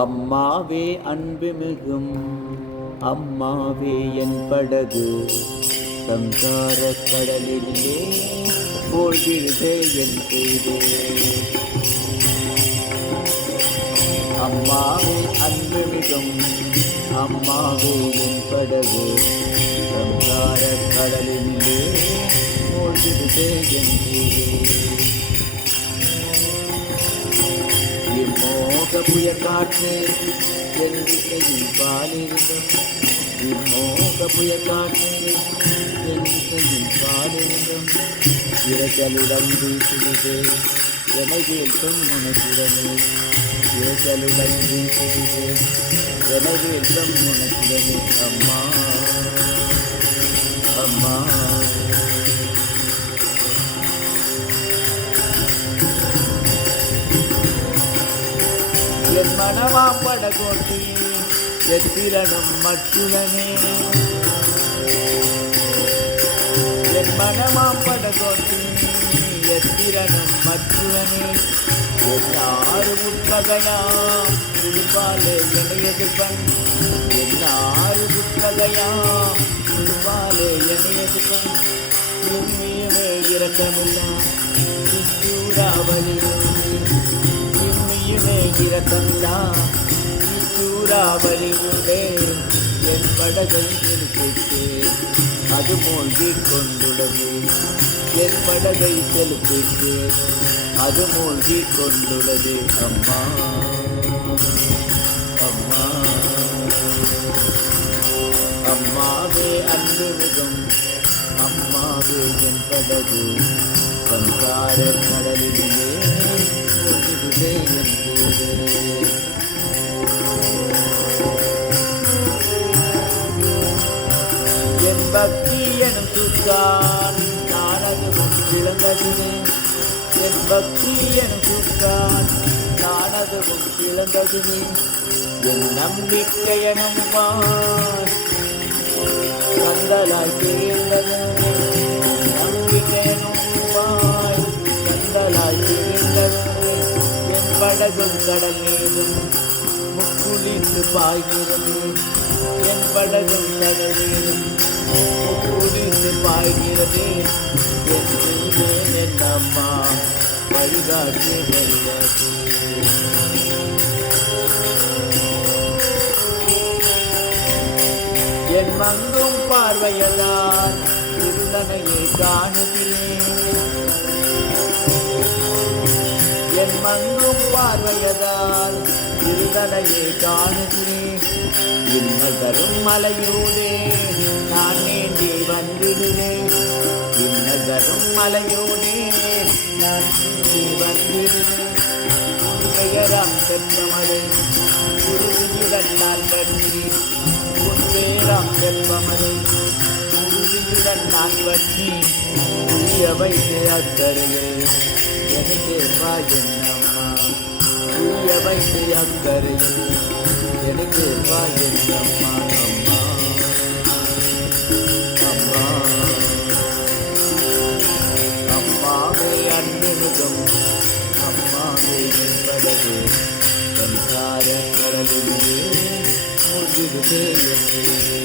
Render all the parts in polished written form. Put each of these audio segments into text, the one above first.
அம்மாவே அன்பு மிகும் அம்மாவே என் படகு சம்சார கடலிலே போழ்கிறதே என் செய்தே. அம்மாவே அன்பு மிகும் அம்மாவே என் படகு சம்சார கடலிலே போழ்கிறதே என் செய்தே. இம்மோக புயல் காற்று என் திசையின் பாலிருந்தும் இம்மோக புயல் காற்று என் திசையின் பாலிருந்தும் இரைச்சலுடன் வீசுகிறது எனை வீழ்த்தும் முனக்கிடமே. இரைச்சலுடன் வீசுகிறது எனை வீழ்த்தும் முனக்கிடமே. அம்மா அம்மா என் மனமாம் படகோட்டி எத்திரனும் மற்றுடனே. என் மனமாம் படகோட்டி எத்திரனும் மற்றுடனே. என்னாறு உட்பகையாம் உடுப்பாலே எனையது கண். என்னாறு உட்பகையாம் உடுப்பாலே எனையது கண். எம்மியுமே இரக்கமில்லா சூறாவளியோடு இம்மியுமே இரக்கமில்லா சூறாவளியோடே என் படகை செலுத்திட்டு அது மூழ்கிக் கொண்டுள்ளது. என் படகை செலுத்திட்டு அது மூழ்கிக் கொண்டுள்ளது. அம்மா அம்மா அம்மாவே அன்பு மிகும் அம்மாவே என் படகு சம்சார கடலிலே மூழ்குதே என் செய்தே. என் பக்தி எனும் சுக்கான் நானது முன் பிளந்ததினே. என் பக்தி எனும் சுக்கான் நானது முன் பிளந்ததினே. என் நம்பிக்கை எனும் வான் கந்தலாய் திரிந்தது. நம்பிக்கை எனும் வாய் கந்தலாய் திரிந்தது. என் படகும் கடல் மீதும் முக்குளித்து பாய்கிறது. என் படகும் கடல் மீதும் முக்குளித்து பாய்கிறது. என் செய்வேன் என் அம்மா வழிகாட்டு வழிகாட்டு. என் மங்கும் பார்வையதால் இருந்தனையை காணுகிறேன். என் மங்கும் பார்வையதால் இருந்தனையை காணுகிறேன். இன்னல் தரும் மலையோடே நான் நீந்தி வந்திடுவேன். இன்னல் தரும் மலையோடே நான் நீந்தி வந்திடுவேன். பெயராம் செல்வமலை உறுதியுடன் நான் பற்றி உன் பேராம் செல்வமலை உறுதியுடன் நான் பற்றி உரிய வைத்து அக்கறையே எனக்கு என்னம்மா. உரிய வைத்து அக்கறையே எனக்கு என்னம்மா. அம்மா அம்மா அம்மாவே அன்பு மிகும் அம்மாவே என் படகு சம்சார கடலிலே மூழ்குதே என் செய்தே.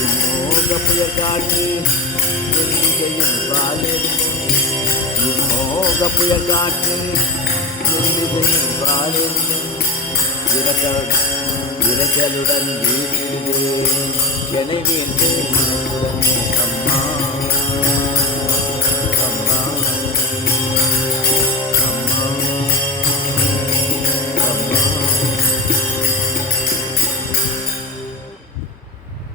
இம்மோக புயல் காற்று என் திசையின் பாலிருந்தும் இம்மோக புயல் காற்று என் திசையின் பாலிருந்தும் இரைச்சலுடன் வீசுகிறேன் எனை வீழ்த்து